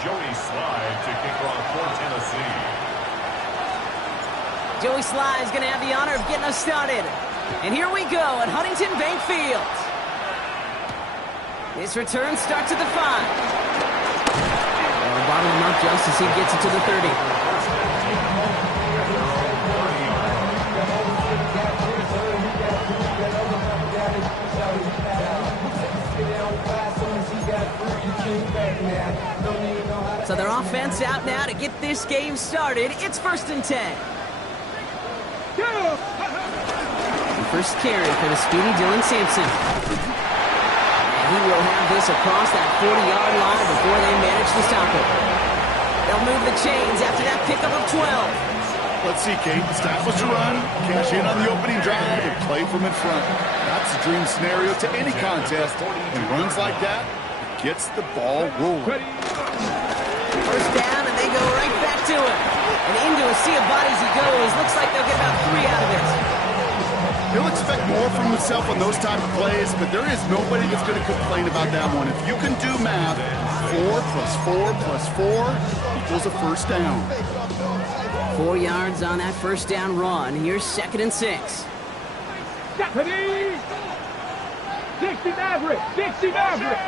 Joey Slye to kick off for Tennessee. Joey Slye is going to have the honor of getting us started. And here we go at Huntington Bank Field. This return starts at the 5. They'll bottle him up just as he gets it to the 30. So their offense out now to get this game started. It's 1st and 10. The first carry for the speedy Dylan Sampson. And he will have this across that 40-yard line before they manage to stop it. They'll move the chains after that pickup of 12. Let's see, Kate. Establish a run, cash in on the opening drive, and play from in front. That's the dream scenario to any contest. And runs like that gets the ball rolling. First down, and they go right back to it. And into a sea of bodies he goes. Looks like they'll get about 3 out of it. He'll expect more from himself on those type of plays, but there is nobody that's going to complain about that one. If you can do math, 4 plus 4 plus 4 equals a first down. 4 yards on that first down run. Here's 2nd and 6. Dixie Maverick! Dixie Maverick!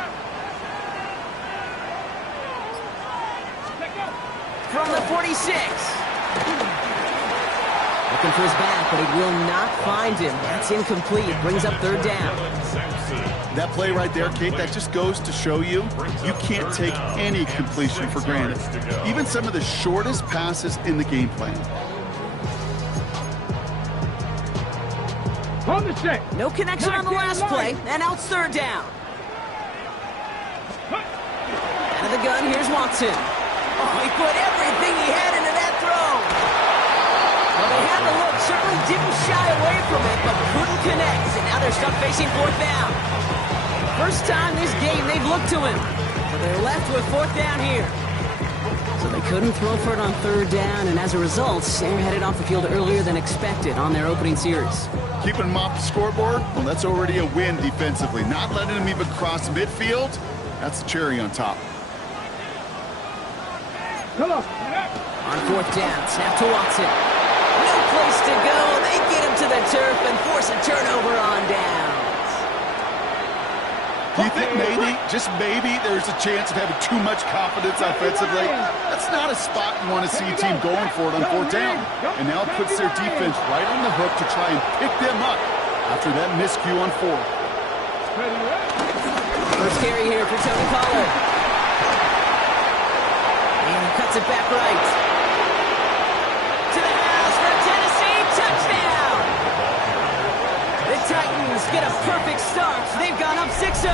From the 46. Looking for his back, but he will not find him. That's incomplete. Brings up 3rd down. That play right there, Kate, that just goes to show you can't take any completion for granted. Even some of the shortest passes in the game plan. On the set. No connection on the last play, and now it's 3rd down. Out of the gun, here's Watson. Oh, he put everything he had into that throw. Well, they had the look, certainly didn't shy away from it, but couldn't connect. And now they're stuck facing 4th down. First time this game they've looked to him. So they're left with 4th down here. So they couldn't throw for it on 3rd down, and as a result, they're headed off the field earlier than expected on their opening series. Keeping them off the scoreboard, well, that's already a win defensively. Not letting them even cross midfield, that's the cherry on top. Come on. On 4th down, snap to Watson. No place to go. They get him to the turf and force a turnover on downs. Do you think maybe, just maybe, there's a chance of having too much confidence offensively? That's not a spot you want to see a team going for it on 4th down. And now it puts their defense right on the hook to try and pick them up after that miscue on 4th. First carry here for Tony Pollard. And he cuts it back right. To the house for Tennessee. Touchdown! The Titans get a perfect start. They've gone up 6-0.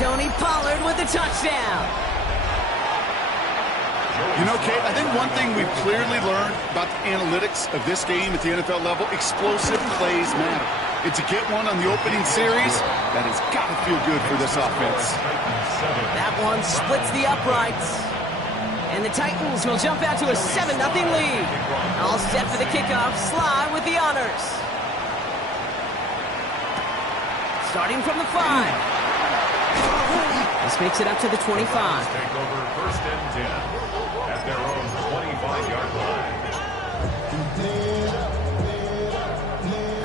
Tony Pollard with the touchdown. You know, Kate, I think one thing we've clearly learned about the analytics of this game at the NFL level, explosive plays matter. And to get one on the opening series, that has got to feel good for this offense. That one splits the uprights. And the Titans will jump out to a 7-0 lead. All set for the kickoff. Slye with the honors. Starting from the 5. This makes it up to the 25. Take over 1st and 10 at their own 25-yard line.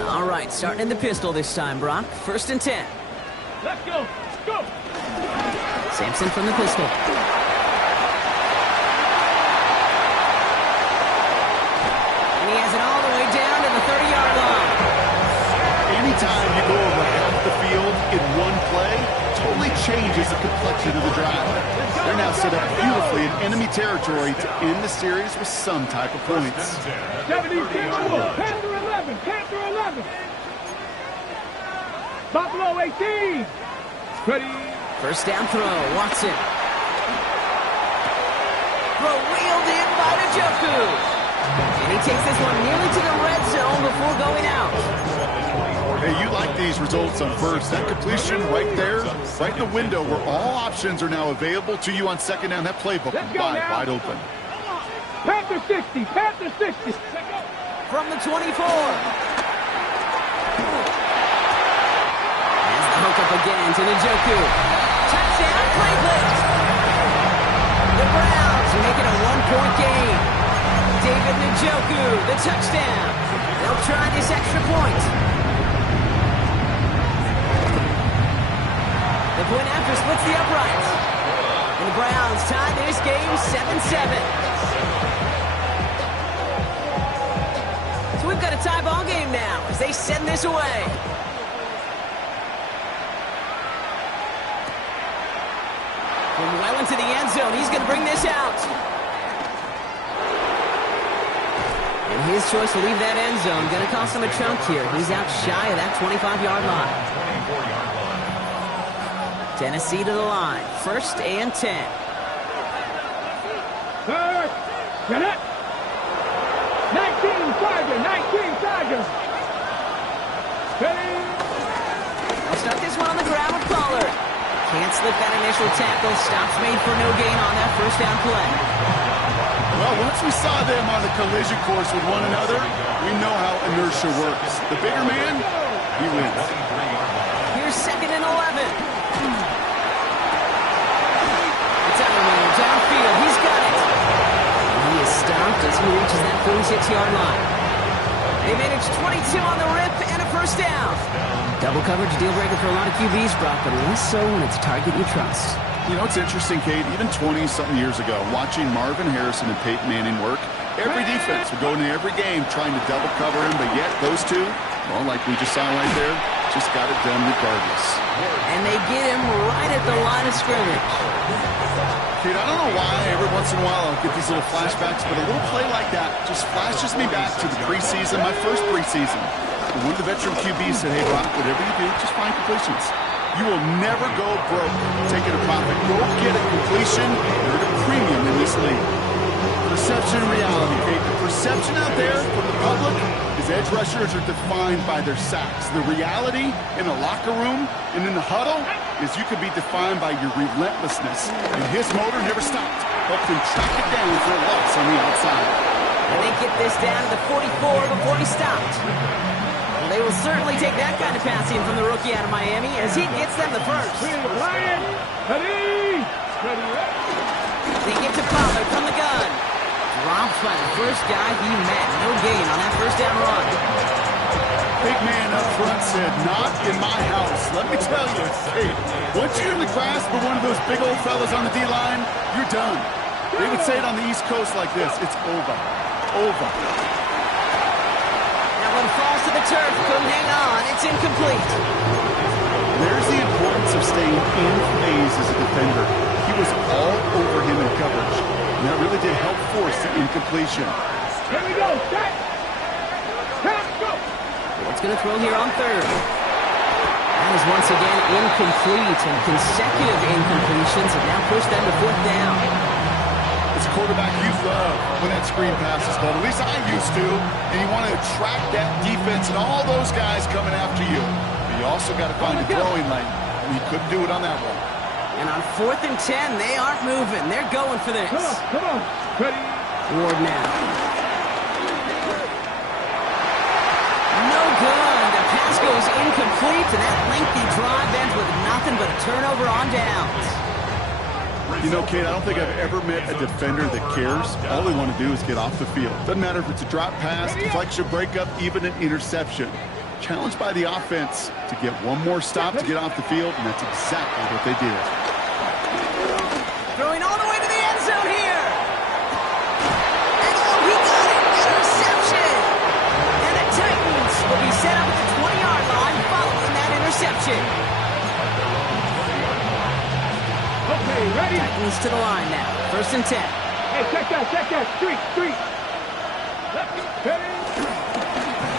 All right, starting in the pistol this time, Brock. 1st and 10. Let's go. Go. Sampson from the pistol. And he has it all the way down to the 30-yard line. Anytime you go over half the field in one play, totally changes the complexion of the drive. They're now set up beautifully in enemy territory to end the series with some type of points. 76, Panther 11, Panther 11. Buffalo 18. Ready. First down throw, Watson. Throw reeled in by Njoku. And he takes this one nearly to the red zone before going out. Hey, you like these results on first. That completion right there, right in the window where all options are now available to you on 2nd down. That playbook is wide open. Panther 60, Panther 60. From the 24. As the hook up again to Njoku. Touchdown, Cleveland. touchdown. They'll try this extra point. The point after splits the uprights. And the Browns tie this game 7-7. So we've got a tie ball game now as they send this away. From well into the end zone, he's going to bring this out. And his choice to leave that end zone going to cost him a chunk here. He's out shy of that 25-yard line. 24-yard line. Tennessee to the line. 1st and 10. Third. Get it. 19 Chargers. Steady. They'll start this one on the ground with Pollard. Can't slip that initial tackle. Stops made for no gain on that first down play. Well, once we saw them on the collision course with one another, we know how inertia works. The bigger man, he wins. Here's 2nd and 11. It's Edelman downfield. He's got it. And he is stopped as he reaches that 46-yard line. They managed 22 on the rip and a first down. Double coverage deal breaker for a lot of QBs, Brock, but less so when it's a target you trust. You know, it's interesting, Kate, even 20-something years ago, watching Marvin Harrison and Peyton Manning work, every defense would go into every game trying to double cover him, but yet those two, well, like we just saw right there, just got it done regardless. And they get him right at the line of scrimmage. Kate, I don't know why every once in a while I'll get these little flashbacks, but a little play like that just flashes me back to the preseason, my first preseason. And one of the veteran QBs said, hey, Brock, whatever you do, just find completions. You will never go broke taking a profit. Go get a completion. You're at a premium in this league. Perception and reality, Kate. The perception out there from the public is edge rushers are defined by their sacks. The reality in a locker room and in the huddle is you could be defined by your relentlessness. And his motor never stopped. Helped him track it down for a loss on the outside. And they get this down to the 44 before he stopped. Well, they will certainly take that kind of passing from the rookie out of Miami as he gets them the first. Lion. Ready. They get to Pollard from the gun. Dropped by the first guy he met. No gain on that first down run. Big man up front said, not in my house. Let me tell you, hey, once you're in the grasp of one of those big old fellas on the D-line, you're done. They would say it on the East Coast like this, it's over. Over. That one falls to the turf. Couldn't hang on. It's incomplete. There's the importance of staying in phase as a defender. He was all over him in coverage. And that really did help force the incompletion. Here we go. Set. Count. Go. What's going to throw here on 3rd? That is once again incomplete, and consecutive incompletions have now pushed them to 4th down. It's a quarterback you love when that screen pass is called. At least I used to. And you want to attract that defense and all those guys coming after you. But you also got to find a throwing lane. And he couldn't do it on that one. And on 4th and 10, they aren't moving. They're going for this. Come on. Ready. Ward now. No good. The pass goes incomplete, and that lengthy drive ends with nothing but a turnover on downs. You know, Kate, I don't think I've ever met a defender that cares. All they want to do is get off the field. Doesn't matter if it's a drop pass, deflection, breakup, even an interception. Challenged by the offense to get one more stop to get off the field, and that's exactly what they did. Throwing all the way to the end zone here. And oh, he got it. Interception. And the Titans will be set up at the 20-yard line following that interception. Okay, ready. Titans to the line now. 1st and 10. Hey, check that. Street. Ready.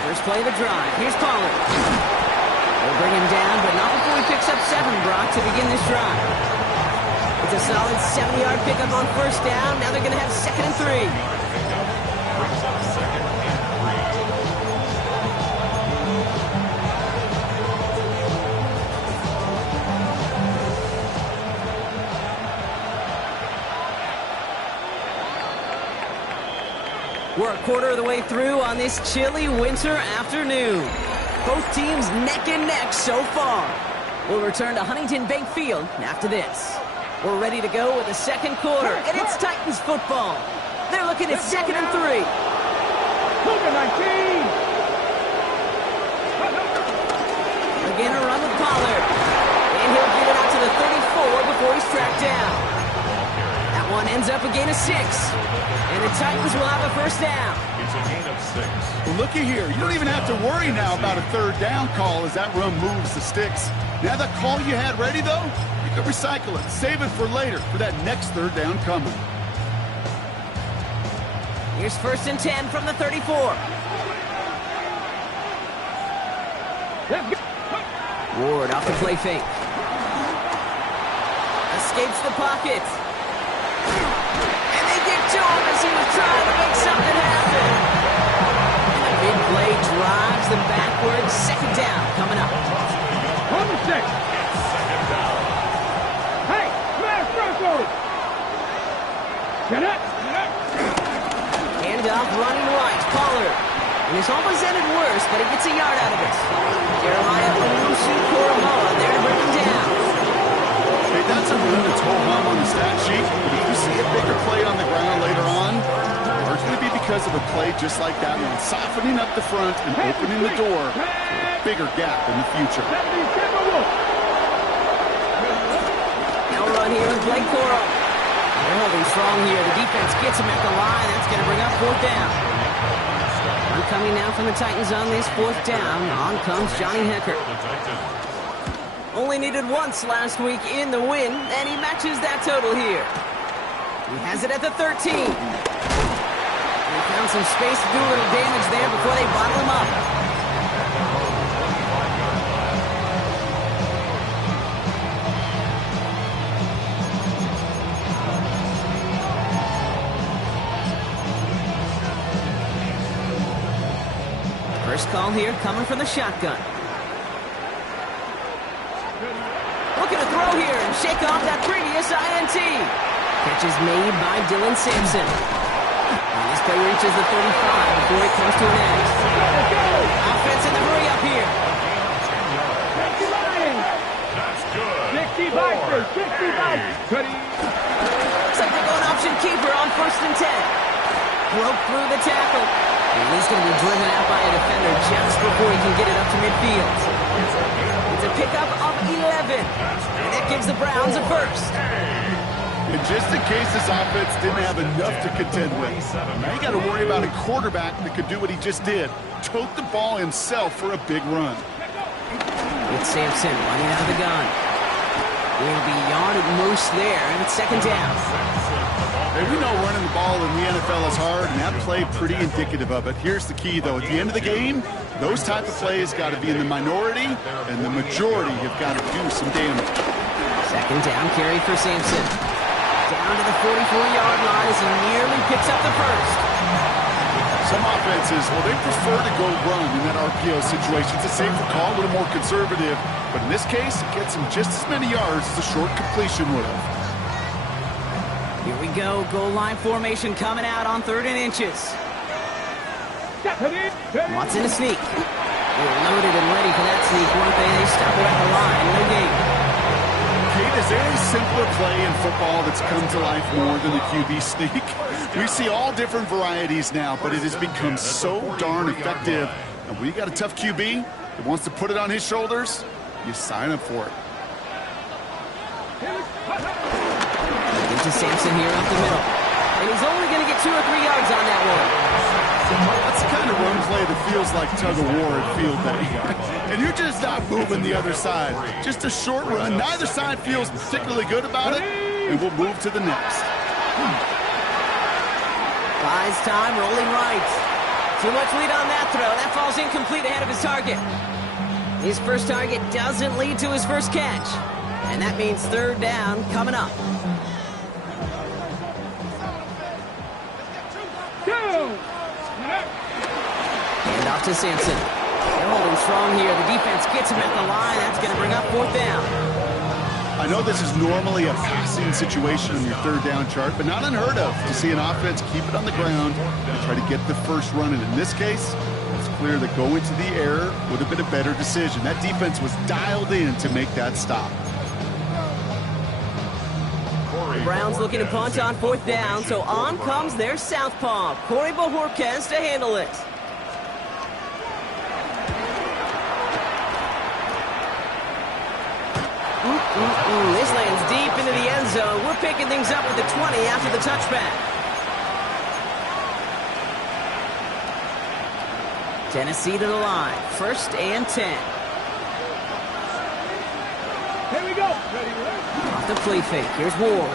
First play of the drive. Here's Pollard. They'll bring him down, but not before he picks up 7, Brock, to begin this drive. It's a solid 70-yard pickup on 1st down. Now they're going to have 2nd and 3. We're a quarter of the way through on this chilly winter afternoon. Both teams neck and neck so far. We'll return to Huntington Bank Field after this. We're ready to go with the 2nd quarter, and it's Titans football. They're looking at 2nd and 3. Cougar 19. Again, a run with Pollard. And he'll get it out to the 34 before he's tracked down. That one ends up a gain of 6. And the Titans will have a first down. It's a gain of 6. Well, looky here. You don't even have to worry now about a third down call as that run moves the sticks. Now that call you had ready, though, you can recycle it. Save it for later for that next third down coming. Here's 1st and 10 from the 34. Let's go. Ward off the play fake. Escapes the pocket. And they get to him as he was trying to make something happen. And a big play drives them backwards. 2nd down coming up. On the 6. Hey, smash Broncos. Get up. Handoff running right. Pollard. And it's almost ended worse, but he gets a yard out of it. Jeremiah Owusu-Koramoah there to bring him down. Hey, that's a run that's ho-hum on the stat sheet. But if you see a bigger play on the ground later on, it's going to be because of a play just like that one, softening up the front and opening the door for a bigger gap in the future. Now run here with Blake Corum. They're holding strong here. The defense gets him at the line. That's going to bring up 4th down. Run coming now from the Titans on this 4th down. On comes Johnny Hekker. Only needed once last week in the win, and he matches that total here. He has it at the 13. He found some space to do a little damage there before they bottle him up. First call here coming from the shotgun. Looking to throw here and shake off that previous INT. Catch is made by Dylan Sampson. And this play reaches the 35 before it comes to an end. Offense in the hurry up here. That's good. 65. Looks like they're going option keeper on 1st and 10. Broke through the tackle. And he's going to be driven out by a defender just before he can get it up to midfield. It's a pickup of 11. And that gives the Browns a first. And just in case this offense didn't have enough to contend with, now you got to worry about a quarterback that could do what he just did. Tote the ball himself for a big run. With Sampson running out of the gun. Will be yarded most there, and it's 2nd down. Hey, we know running the ball in the NFL is hard, and that play pretty indicative of it. Here's the key, though. At the end of the game, those type of plays got to be in the minority, and the majority have got to do some damage. 2nd down carry for Sampson. Down to the 44-yard line as he nearly picks up the first. Some offenses, well, they prefer to go run in that RPO situation. It's a safer call, a little more conservative. But in this case, it gets him just as many yards as a short completion would have. Here we go. Goal line formation coming out on 3rd and inches. Watson to sneak. They were loaded and ready for that sneak, weren't they? They stop it at the line. No gain. Kate, is there a simpler play in football that's come to life more than the QB sneak? We see all different varieties now, but it has become so darn effective. And when you got a tough QB that wants to put it on his shoulders, you sign up for it. Into Sampson here up the middle. And he's only going to get 2 or 3 yards on that one. That's the kind of run play that feels like tug-of-war at field day. And you're just not moving the other side. Just a short run. Neither side feels particularly good about it, and we'll move to the next. Buys time, rolling right. Too much lead on that throw. That falls incomplete ahead of his target. His first target doesn't lead to his first catch. And that means 3rd down coming up. Hand off to Sampson. They're holding strong here. The defense gets him at the line. That's going to bring up 4th down. I know this is normally a passing situation in your 3rd down chart, but not unheard of to see an offense keep it on the ground and try to get the first run. And in this case, it's clear that going to the air would have been a better decision. That defense was dialed in to make that stop. The Browns looking to punt on 4th down, so on comes their southpaw, Corey Bojorquez, to handle it. This lands deep into the end zone. We're picking things up with the 20 after the touchback. Tennessee to the line. 1st and 10. Here we go. Off the play fake. Here's Ward.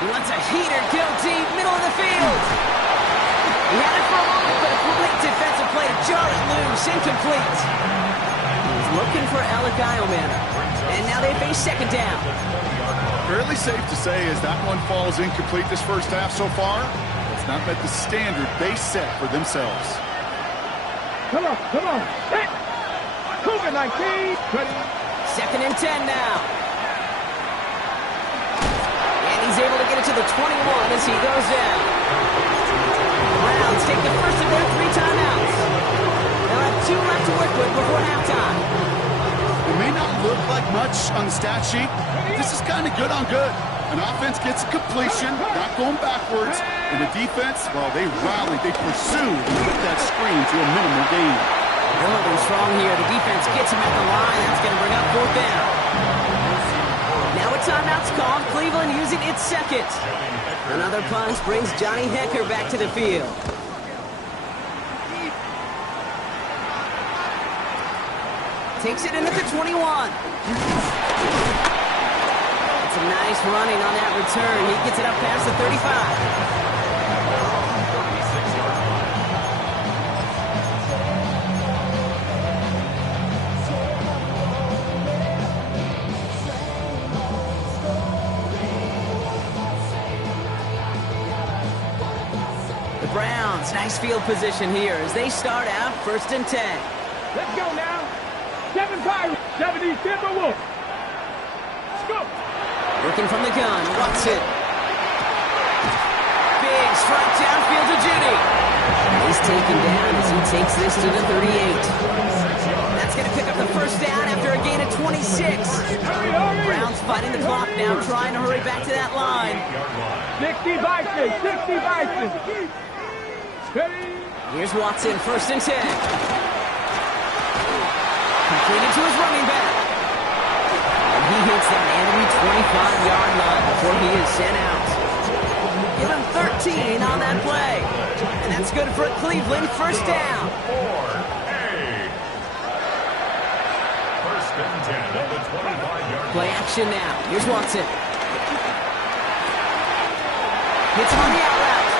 He lets a heater go deep, middle of the field. He had it for a moment, but a complete defensive play to jar it loose. Incomplete. He's looking for Alec Manor. And now they face 2nd down. Fairly safe to say as that one falls incomplete this first half so far, it's not met the standard they set for themselves. Come on. Hit. COVID-19. Ready. 2nd and 10 now. And he's able to get it to the 21 as he goes down. Browns take the first of their 3 timeouts. They'll have 2 left to work with before halftime. It may not look like much on the stat sheet. This is kind of good on good. An offense gets a completion, not going backwards, and the defense, well, they rallied, they pursued, and put that screen to a minimal gain. They're holding strong here. The defense gets him at the line. That's going to bring up 4th down. Now a timeout's called. Cleveland using its 2nd. Another punch brings Johnny Hekker back to the field. Takes it in at the 21. It's a nice running on that return. He gets it up past the 35. The Browns, nice field position here as they start out 1st and 10. Let's go now. 7 Pirates, 70 Timberwolves. Let's go. Working from the gun, Watson. Big strike downfield to Judy. He's taken down as he takes this to the 38. That's going to pick up the 1st down after a gain of 26. Browns fighting the clock now, trying to hurry back to that line. 60 Bison, 60 Bison. Here's Watson, 1st and 10. Completed to his running back. And he hits that enemy 25-yard line before he is sent out. Give him 13 on that play. And that's good for Cleveland, 1st down. 1st and 10 at the 25-yard line. Play action now. Here's Watson. Hits him on the out route.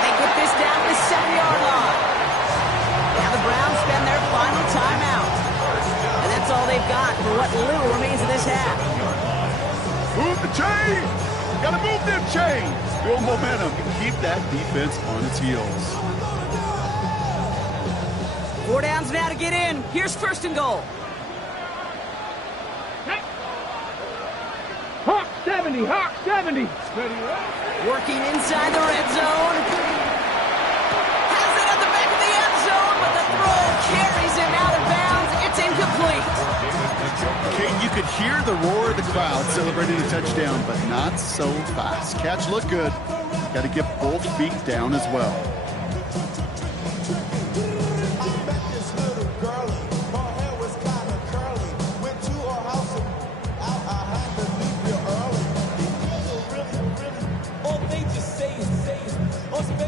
They get this down to the 7-yard line. Now the Browns spend their final timeout. And that's all they've got for what little remains of this half. Move the chains! Gotta move them chains! Build momentum and keep that defense on its heels. 4 downs now to get in. Here's 1st and goal. Hawk 70, Hawk 70. Working inside the red zone. Has it at the back of the end zone, but the throw carries him out of bounds. It's incomplete. Kate, you could hear the roar of the crowd celebrating a touchdown, but not so fast. Catch looked good. Got to get both feet down as well.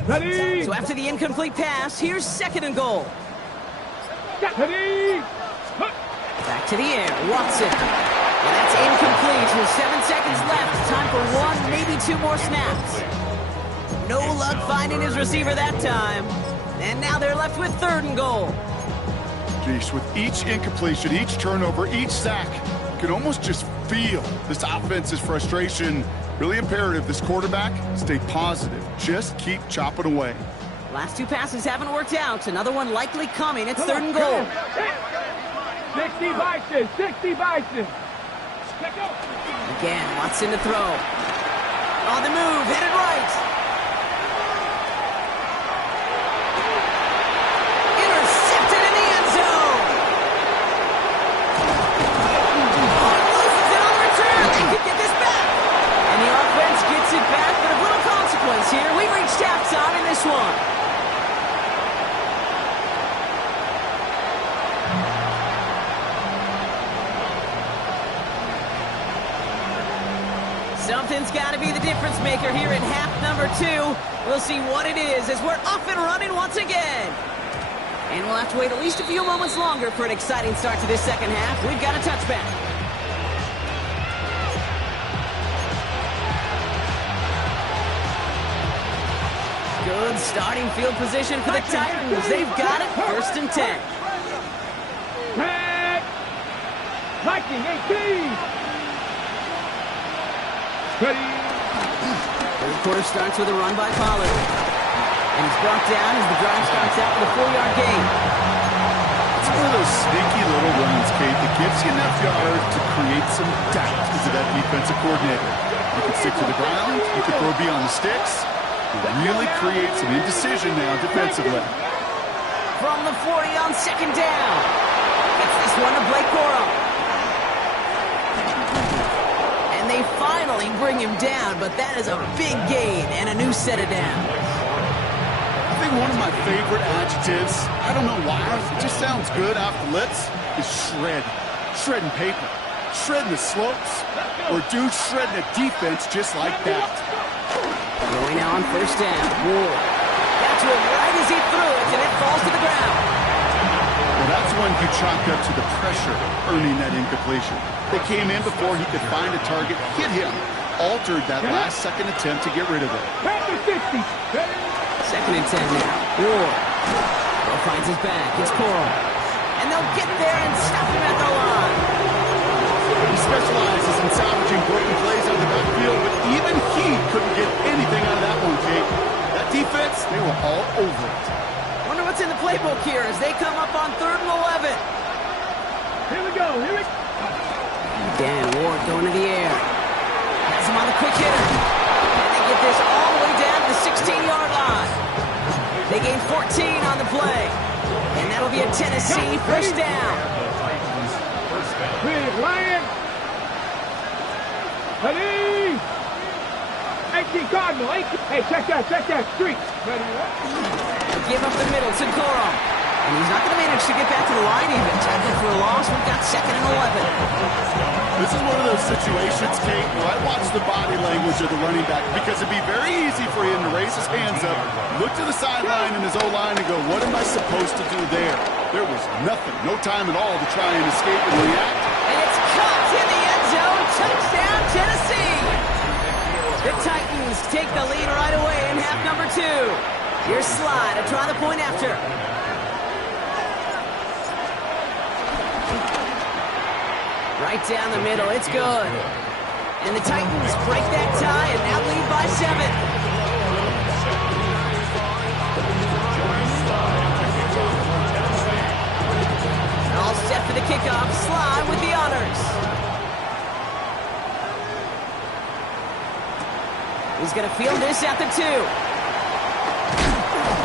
Ready. So after the incomplete pass, here's 2nd and goal. Ready. Back to the air, Watson. And that's incomplete with 7 seconds left. Time for 1, maybe 2 more snaps. No luck finding his receiver that time. And now they're left with 3rd and goal. Geesh, with each incompletion, each turnover, each sack, you can almost just feel this offense's frustration. Really imperative, this quarterback, stay positive. Just keep chopping away. Last 2 passes haven't worked out. Another one likely coming. It's 3rd and goal. 60 Bison, 60 Bison. Again, Watson to throw. On the move, headed right. Intercepted in the end zone. Loses it on the return. They could get this back. And the offense gets it back, but of little consequence here. We've reached halftime in this one. Something's got to be the difference maker here in half number 2. We'll see what it is as we're off and running once again. And we'll have to wait at least a few moments longer for an exciting start to this second half. We've got a touchback. Good starting field position for the Titans. They've got it, 1st and 10. Tag. Viking 18. Ready. Third quarter starts with a run by Pollard. And he's brought down as the drive starts out with a 4-yard gain. It's one of those sneaky little runs, Kate, that gives you enough yards to create some doubt into that defensive coordinator. You can stick to the ground, you can throw beyond the sticks, and really create some indecision now defensively. From the 40 on 2nd down. Gets this one to Blake Corum. And they finally bring him down, but that is a big gain and a new set of downs. I think one of my favorite adjectives, I don't know why, it just sounds good off the lips, is shred. Shredding paper. Shredding the slopes. Or dude shredding a defense just like that. Going now on 1st down. Ward. Got to him right as he threw it, and it falls to the ground. Well, that's one you chalk up to the pressure earning that incompletion. They came in before he could find a target, hit him, altered that last-second attempt to get rid of it. 2nd and 10 now. Ward. Will finds his back. It's Corum. And they'll get there and stop him at the line. He specializes in salvaging broken plays out of the backfield, but even he couldn't get anything out of that one, Kate. That defense, they were all over it. Wonder what's in the playbook here as they come up on 3rd and 11. Here we go. Again, Ward going to the air. Has him on the quick hitter. And they get this all the way down to the 16-yard line. They gain 14 on the play. And that'll be a Tennessee 1st down. Lion. Ready. 18 Cardinal. 18. Hey, check that street. Ready. Give up the middle to Corum. And he's not going to manage to get back to the line even. Tackle for a loss. We've got 2nd and 11. This is one of those situations, Kate, where I watch the body language of the running back because it'd be very easy for him to raise his hands up, look to the sideline in his O-line and go, what am I supposed to do there? There was nothing, no time at all to try and escape and react. And it's caught in the end zone. Touchdown, Tennessee. The Titans take the lead right away in half number 2. Here's Slye to try the point after. Right down the middle, it's good. And the Titans break that tie and now lead by 7. All set for the kickoff. Slye with the honors. He's going to field this at the 2.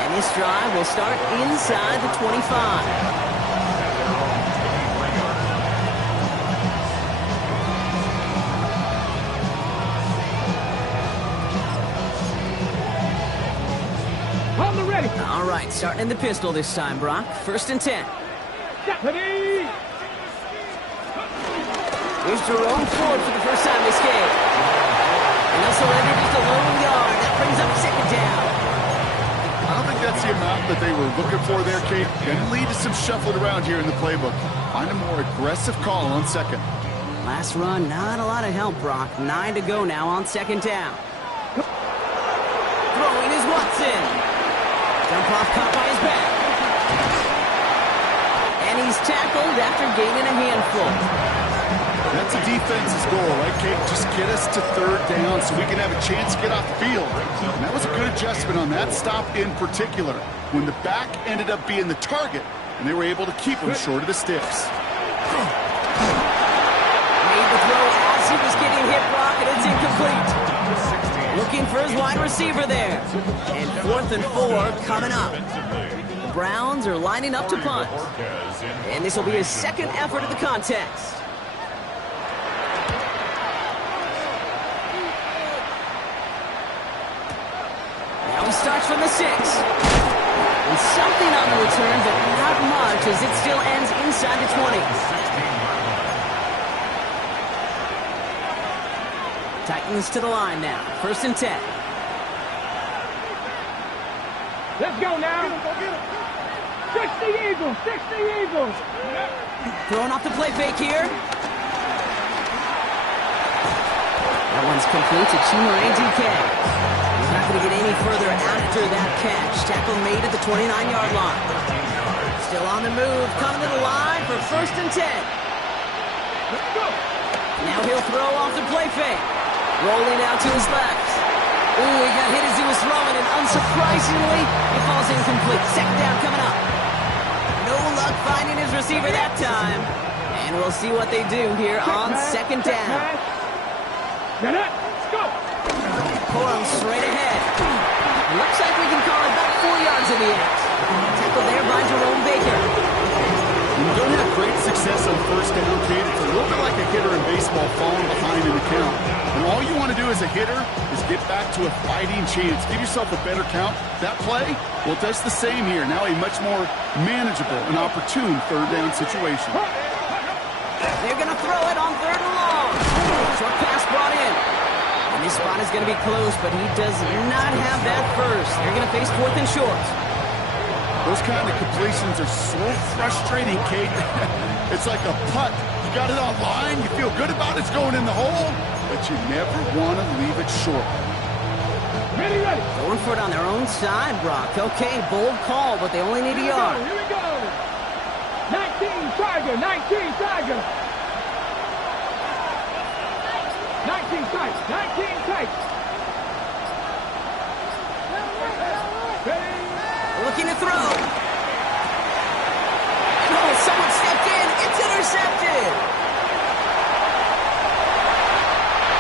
And this drive will start inside the 25. All right, starting in the pistol this time, Brock. 1st and 10. Ready. Here's Jerome Ford for the first time this game. And they'll surrender just a lone yard. That brings up 2nd down. I don't think that's the amount that they were looking for there, Kate. Going to lead to some shuffling around here in the playbook. Find a more aggressive call on 2nd. Last run, not a lot of help, Brock. 9 to go now on 2nd down. Throwing is Watson. Jump off caught by his back. And he's tackled after gaining a handful. That's a defense's goal, right, Kate? Just get us to 3rd down so we can have a chance to get off the field. And that was a good adjustment on that stop in particular, when the back ended up being the target, and they were able to keep him short of the sticks. Made the throw as he was getting hit, Brock, and it's incomplete. Looking for his wide receiver there. And 4th and 4 coming up. The Browns are lining up to punt. And this will be his 2nd effort of the contest. Now he starts from the 6. And something on the return, but not much as it still ends inside the 20. Titans to the line now. 1st and 10. Let's go now. 60 Eagles, 60 Eagles. Throwing off the play fake here. That one's complete to Chimere DK. He's not going to get any further after that catch. Tackle made at the 29-yard line. Still on the move, coming to the line for 1st and 10. Let's go. Now he'll throw off the play fake. Rolling out to his left. Ooh, he got hit as he was throwing, and unsurprisingly, he falls incomplete. 2nd down coming up. No luck finding his receiver that time. And we'll see what they do here on 2nd down. Let's go. Corum straight ahead. Looks like we can call it about 4 yards in the end. Tackle there by Jerome Baker. When you don't have great success on 1st down, Kate, it's a little bit like a hitter in baseball falling behind in the count. And all you want to do as a hitter is get back to a fighting chance. Give yourself a better count. That play, well, it does the same here. Now a much more manageable and opportune 3rd down situation. They're going to throw it on 3rd and long. Short pass brought in. And this spot is going to be close, but he does not have that first. They're going to face 4th and short. Those kind of completions are so frustrating, Kate. It's like a putt. You got it on line, you feel good about it's going in the hole, but you never want to leave it short. Ready, ready. Going for it on their own side, Brock. Okay, bold call, but they only need a yard. Here we go. 19 Tiger, 19 Tiger. 19 tight, 19 tight. Ready. Looking to throw. Oh, someone stepped in. It's intercepted.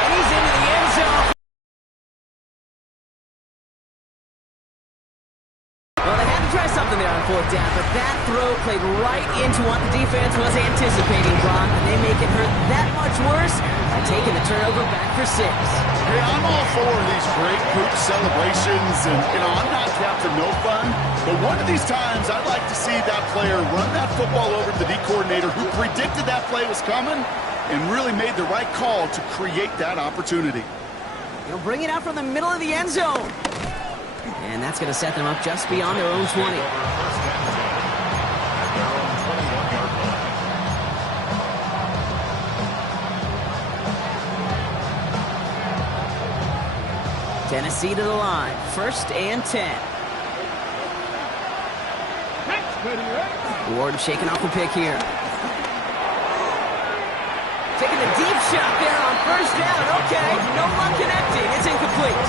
And he's into the end zone. Well, they had to try something there on 4th down, but that throw played right into what the defense was anticipating, Brock. And they make it hurt that much worse by taking the turnover back for 6. Hey, I'm all for these great group celebrations, and, I'm not Captain No Fun, but one of these times I'd like to see that player run that football over to the D coordinator who predicted that play was coming and really made the right call to create that opportunity. He'll bring it out from the middle of the end zone. And that's going to set them up just beyond their own 20. 1st and 10 at their own 21-yard line. Tennessee to the line. 1st and 10. Ready, ready. Ward shaking off the pick here. Taking the deep shot there on 1st down. Okay, no luck connecting. It's incomplete.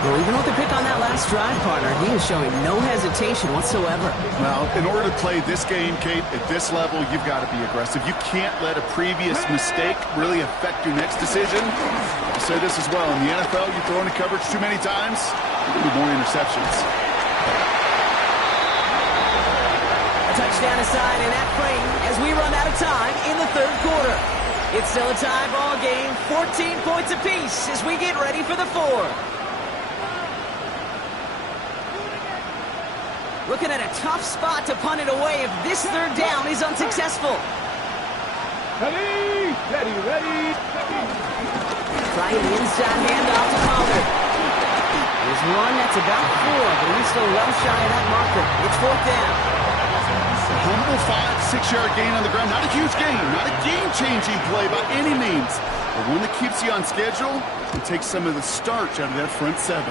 Well, even with the pick on that last drive, partner, he is showing no hesitation whatsoever. Well, in order to play this game, Kate, at this level, you've got to be aggressive. You can't let a previous mistake really affect your next decision. I'll say this as well. In the NFL, you throw into coverage too many times, there'll be more interceptions. A touchdown aside in that frame as we run out of time in the 3rd quarter. It's still a tie ball game, 14 points apiece as we get ready for the 4th. Looking at a tough spot to punt it away if this 3rd down is unsuccessful. Ready, ready, ready. Trying the inside handoff to Pollard. There's one that's about 4, but he's still well shy of that marker. It's 4th down. A humble 5-6-yard gain on the ground. Not a huge gain, not a game-changing play by any means, but one that keeps you on schedule and takes some of the starch out of that front 7.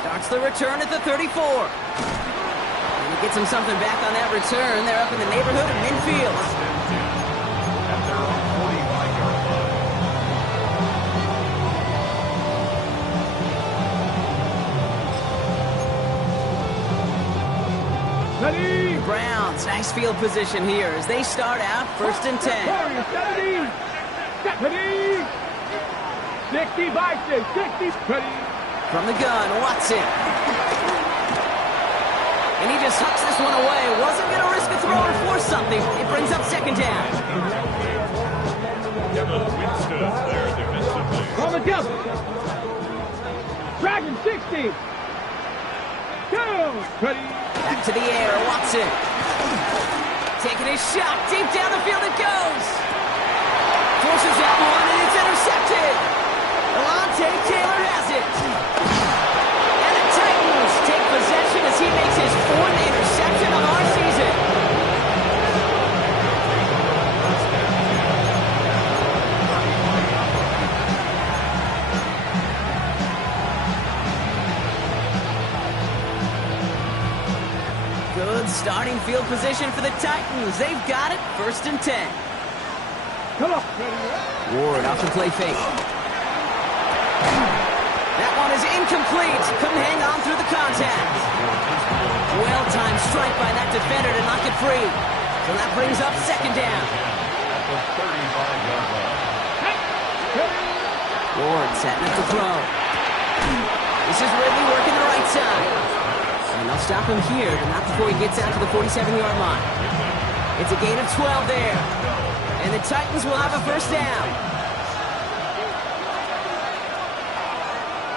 Starts the return at the 34. And he gets him something back on that return. They're up in the neighborhood of midfield. 1st and 10 at their own 45-yard line. Ready. Browns, nice field position here as they start out 1st and 10. Warriors, ready. 60 by 6, 60. Ready. From the gun, Watson. And he just hucks this one away. Wasn't going to risk a throw or force something. It brings up 2nd down. Kevin Winston there defensively. From the gun. Dragon 60. Go. Ready. Back to the air, Watson. Taking his shot, deep down the field it goes. Starting field position for the Titans. They've got it. 1st and 10. Come on. Ward off the play fake. That one is incomplete. Couldn't hang on through the contact. Well-timed strike by that defender to knock it free. So that brings up 2nd down. At the 35-yard line. Ward setting up to throw. This is Ridley working the right side. And they'll stop him here, but not before he gets out to the 47-yard line. It's a gain of 12 there. And the Titans will have a 1st down.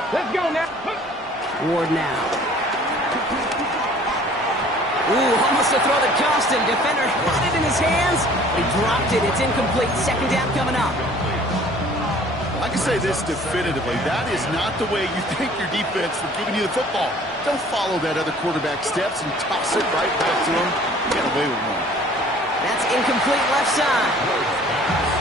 Let's go now. Ward now. Ooh, almost a throw that cost him. Defender had it in his hands. He dropped it. It's incomplete. 2nd down coming up. I can say this definitively. That is not the way you thank your defense for giving you the football. Don't follow that other quarterback steps and toss it right back to him. You got away with one. That's incomplete left side.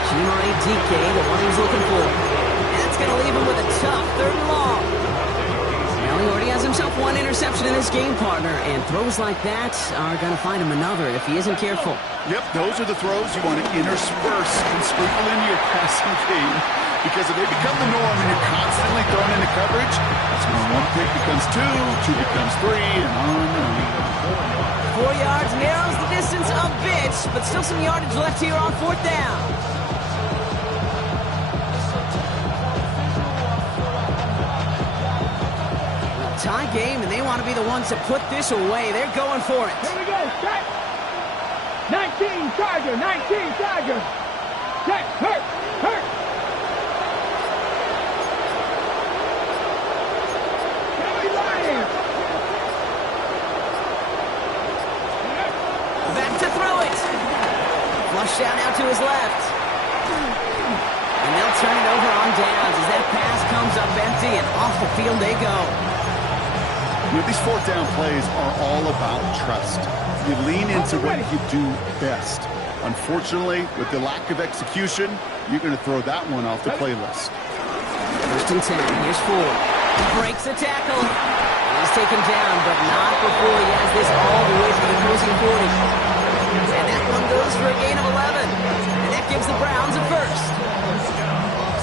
Chimere Dike, the one he's looking for. And that's going to leave him with a tough 3rd and long. Well, he already has himself one interception in his game, partner, and throws like that are going to find him another if he isn't careful. Yep, those are the throws you want to intersperse and sprinkle into your passing game, because if they become the norm and you're constantly thrown into coverage, that's when 1 pick becomes 2, 2 becomes 3, and on and on. 4 yards narrows the distance a bit, but still some yardage left here on 4th down. Tie game, and they want to be the ones to put this away. They're going for it. Here we go. Set. 19 Charger. 19 Charger. Set. Hurt. Hurt. Kelly Ryan. Back to throw it. Flush down out to his left. And they'll turn it over on downs as that pass comes up empty, and off the field they go. You know, these 4th down plays are all about trust. You lean into what you do best. Unfortunately, with the lack of execution, you're going to throw that one off the playlist. 1st and 10. Here's Ford. He breaks the tackle. He's taken down, but not before he has this all the way to the opposing 40. And that one goes for a gain of 11. And that gives the Browns a 1st.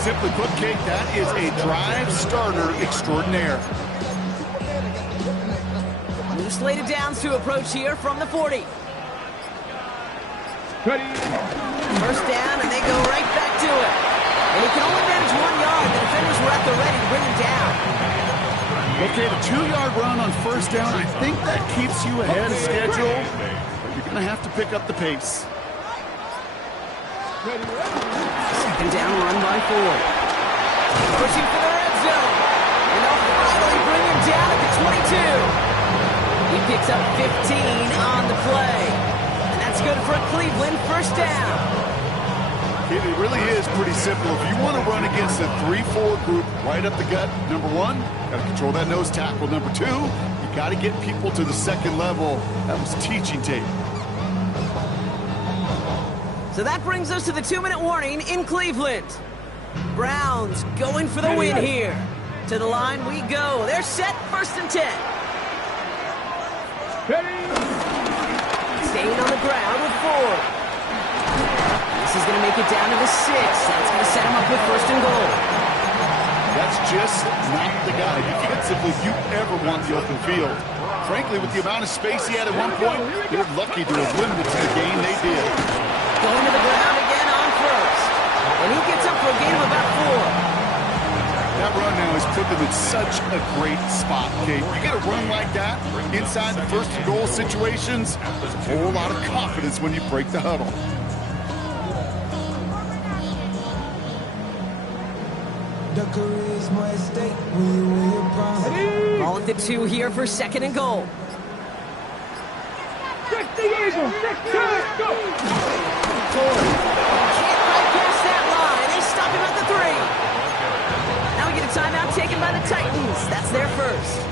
Simply put, Kate, that is a drive starter extraordinaire. New slated downs to approach here from the 40. Ready. 1st down, and they go right back to it. And he can only manage 1 yard. The defenders were at the ready to bring him down. Okay, the 2-yard run on 1st down, I think that keeps you ahead of schedule, but you're going to have to pick up the pace. 2nd down run by Ford. Pushing for the red zone. And they'll finally bring him down at the 22. He picks up 15 on the play. And that's good for a Cleveland 1st down. It really is pretty simple. If you want to run against a 3-4 group right up the gut, number 1, got to control that nose tackle. Number 2, you got to get people to the 2nd level. That was teaching tape. So that brings us to the 2-minute warning in Cleveland. Browns going for the win here. To the line we go. They're set. 1st and 10. Staying on the ground with Ford. This is going to make it down to the 6. That's going to set him up with 1st and goal. That's just not the guy defensively you ever want the open field. Frankly, with the amount of space he had at one point, they're lucky to have limited to the game they did. Going to the ground again on 1st. And he gets up for a gain of about 4. That run now has put them in such a great spot, Kate. You get a run like that inside the 1st and goal situations, there's a whole lot of confidence when you break the huddle. Ball at the 2 here for 2nd and goal. 60 Eagles. 6 go. Ford can't bypass that line. They stop him at the 3. Now we get a timeout taken by the Titans. That's their 1st.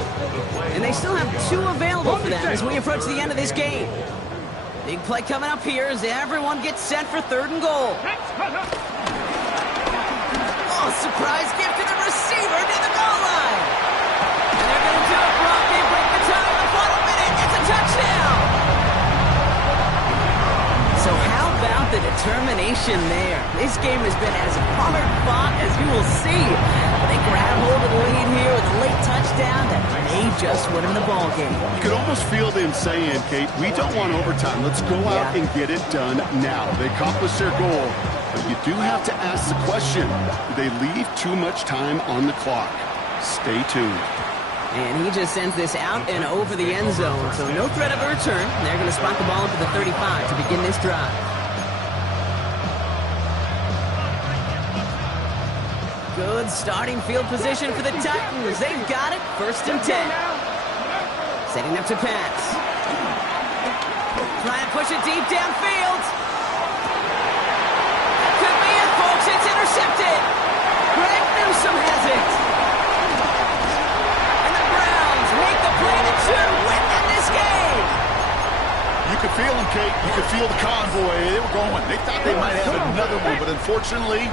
And they still have 2 available for them as we approach the end of this game. Big play coming up here as everyone gets set for 3rd and goal. Oh, surprise gift to the receiver near the goal line. And they're going to do it, Brock. They break the tie in the final minute. It's a touchdown. about the determination there? This game has been as hard-fought as you will see. But they grab hold of the lead here with a late touchdown that may just win them the ball game. You could almost feel them saying, Kate, we don't want overtime. Let's go out and get it done now. They accomplished their goal. But you do have to ask the question, do they leave too much time on the clock? Stay tuned. And he just sends this out and over the end zone, so no threat of a return. They're going to spot the ball at the 35 to begin this drive. Good starting field position for the Titans. They've got it, 1st and 10. Setting up to pass. Trying to push it deep downfield. Could be it, folks. It's intercepted. Greg Newsome has it. Make the play to win them this game. You could feel them, Kate. You could feel the convoy. They were going. They thought they might have another one, but unfortunately,